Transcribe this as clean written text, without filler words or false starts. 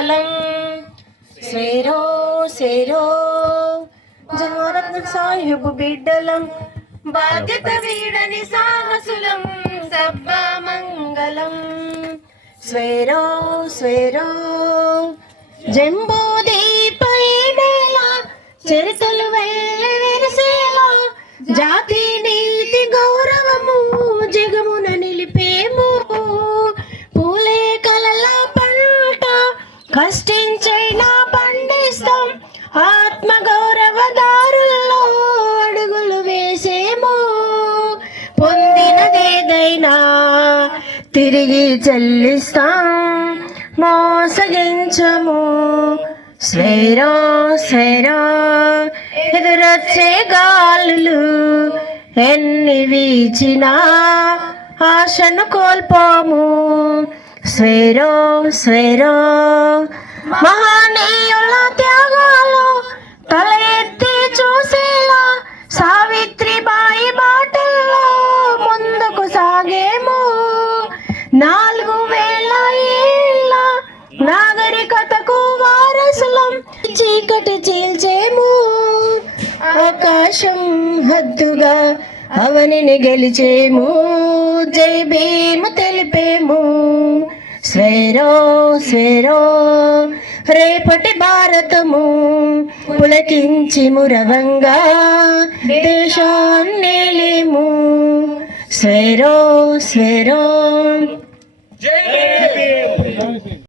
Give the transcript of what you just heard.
మంగళం. స్వేరో స్వేరో జవరత్న సాహిబు బిడ్డలం, బాధ్యత వీడని సాహసులం, సబ్బా మంగళం. స్వేరో స్వేరో జంబూదీపైడేలా చరితలు వెలిసేలా, జాతి నీతి గౌరవము జగమున నిలిపేము. పూలే కలల పంట కష్టించైనా పండిస్తాం, ఆత్మ గౌరవదారుల్లో అడుగులు వేసేము. పొందినదేదైనా తిరిగి చెల్లిస్తాం, మోసగించము. స్వేరో స్వేరో ఎదురొచ్చే గాలులు ఎన్ని వీచినా ఆశను కోల్పోము. స్వేరో స్వేరో మహనీయుల త్యాగాలు తల ఎత్తి చూసేలా, సావిత్రిబాయి బాటల్లో ముందుకు సాగేము. 4000 ఏళ్ళ నాగరికతకు వారసులం, చీకటి చీల్చేము. ఆకాశం హద్దుగా అవనిని గెలిచేము, జై భీము తెలిపేము. స్వేరో స్వేరో రేపటి భారతము పులకించి మురవంగా దేశాన్నేలేము. స్వేరో స్వేరో